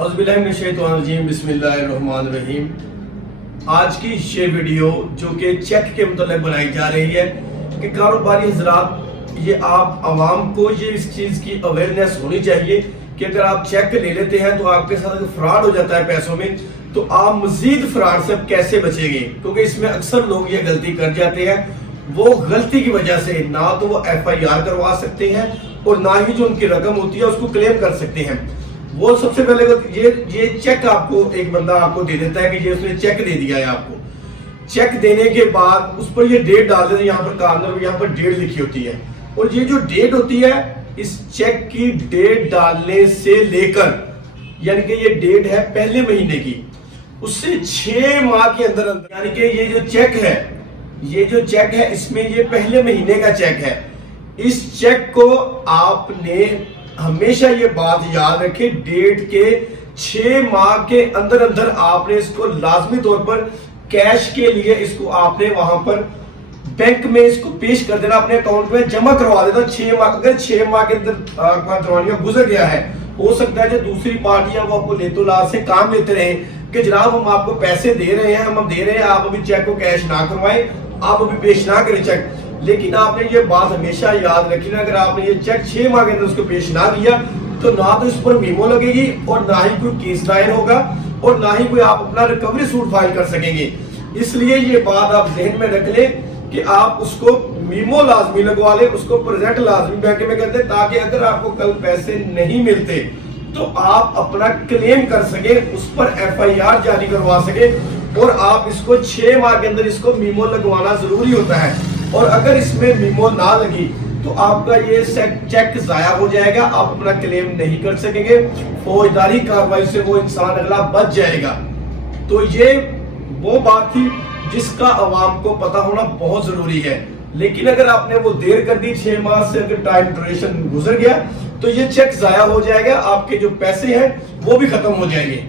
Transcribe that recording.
اعوذ باللہ من الشیطان الرجیم، بسم اللہ الرحمن الرحیم۔ آج کی یہ ویڈیو جو کہ چیک کے متعلق بنائی جا رہی ہے کہ کاروباری حضرات، یہ آپ عوام کو یہ اس چیز کی اویئرنیس ہونی چاہیے کہ اگر آپ چیک لے لیتے ہیں تو آپ کے ساتھ فراڈ ہو جاتا ہے پیسوں میں، تو آپ مزید فراڈ سے کیسے بچیں گے، کیونکہ اس میں اکثر لوگ یہ غلطی کر جاتے ہیں۔ وہ غلطی کی وجہ سے نہ تو وہ FIR کروا سکتے ہیں اور نہ ہی جو ان کی رقم ہوتی ہے اس کو کلیم کر سکتے ہیں۔ وہ سب سے پہلے یہ چیک آپ کو ایک بندہ آپ کو دے دیتا ہے کہ یہ اس نے چیک دے دیا ہے آپ کو۔ چیک دینے کے بعد اس پر یہ ڈیٹ ڈال دیتے ہیں، یہاں پر کارنر یہاں پر ڈیٹ لکھی ہوتی ہے، اور یہ جو ڈیٹ ہوتی ہے اس چیک کی ڈیٹ ڈالنے سے لے کر، یعنی کہ یہ ڈیٹ ہے پہلے مہینے کی، اس سے 6 ماہ کے اندر یعنی کہ یہ جو چیک ہے اس میں یہ پہلے مہینے کا چیک ہے۔ اس چیک کو آپ نے ہمیشہ یہ بات یاد رکھے، ڈیٹ کے 6 ماہ کے اندر آپ نے اس کو لازمی طور پر کیش کے لیے اس کو آپ نے وہاں پر بینک میں اس کو پیش کر دینا، اپنے اکاؤنٹ میں جمع کروا دینا 6 ماہ۔ اگر 6 ماہ کے اندر دوانیاں گزر گیا ہے، ہو سکتا ہے جو دوسری پارٹیاں وہ آپ کو لیتو لاز سے کام لیتے رہیں کہ جناب ہم آپ کو پیسے دے رہے ہیں، ہم دے رہے ہیں، آپ ابھی چیک کو کیش نہ کروائیں، آپ ابھی پیش نہ کریں چیک۔ لیکن آپ نے یہ بات ہمیشہ یاد رکھی نا، اگر آپ نے یہ چیک 6 ماہ کے اندر اس کو پیش نہ کیا تو نہ تو اس پر میمو لگے گی اور نہ ہی کوئی کیس دائر ہوگا اور نہ ہی کوئی آپ اپنا ریکوری سوٹ فائل کر سکیں گے۔ اس لیے یہ بات آپ ذہن میں رکھ لیں کہ آپ اس کو میمو لازمی لگوا لیں، اس کو پریزنٹ لازمی بینک میں کر دیں، تاکہ اگر آپ کو کل پیسے نہیں ملتے تو آپ اپنا کلیم کر سکیں، اس پر FIR جاری کروا سکیں، اور آپ اس کو 6 ماہ کے اندر اس کو میمو لگوانا ضروری ہوتا ہے۔ اور اگر اس میں میمو نہ لگی تو آپ کا یہ چیک ضائع ہو جائے گا، آپ اپنا کلیم نہیں کر سکیں گے، فوجداری کارروائی سے وہ انسان اگلا بچ جائے گا۔ تو یہ وہ بات تھی جس کا عوام کو پتہ ہونا بہت ضروری ہے۔ لیکن اگر آپ نے وہ دیر کر دی، 6 ماہ سے اگر ٹائم ڈیوریشن گزر گیا تو یہ چیک ضائع ہو جائے گا، آپ کے جو پیسے ہیں وہ بھی ختم ہو جائیں گے۔